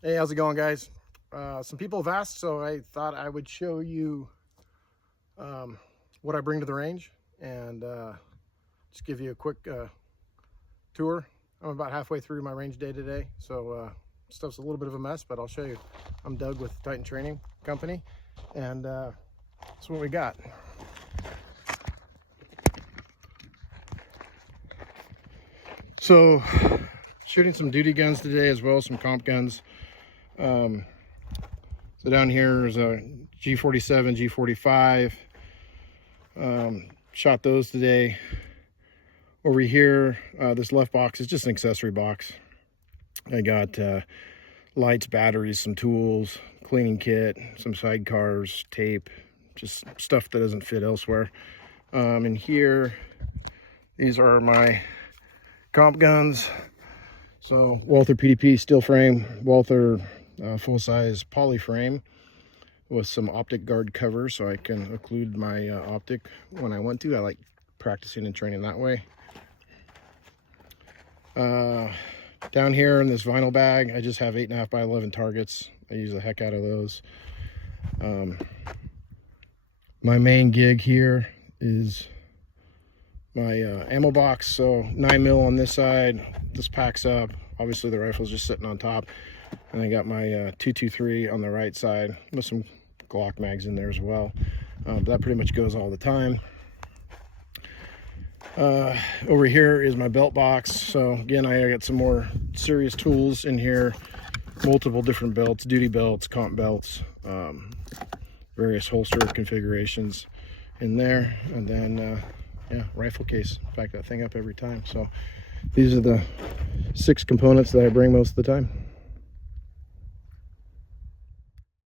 Hey, how's it going, guys? Some people have asked, so I thought I would show you what I bring to the range and just give you a quick tour. I'm about halfway through my range day today, so stuff's a little bit of a mess, but I'll show you. I'm Doug with Titan Training Company, and that's what we got. So, shooting some duty guns today as well as some comp guns. So down here is a G47, G45. Shot those today. Over here, this left box is just an accessory box. I got lights, batteries, some tools, cleaning kit, some sidecars, tape, just stuff that doesn't fit elsewhere. In here, these are my comp guns. So Walther PDP steel frame, Walther full-size poly frame with some optic guard cover so I can occlude my optic when I want to. I like practicing and training that way. Down here in this vinyl bag, I just have 8.5 by 11 targets. I use the heck out of those. My main gig here is my ammo box. So 9mm on this side. This packs up. Obviously the rifle's just sitting on top. And I got my 223 on the right side with some Glock mags in there as well. But that pretty much goes all the time. Over here is my belt box. So again, I got some more serious tools in here. Multiple different belts, duty belts, comp belts, various holster configurations in there. And then, yeah, rifle case. Back that thing up every time. So these are the 6 components that I bring most of the time.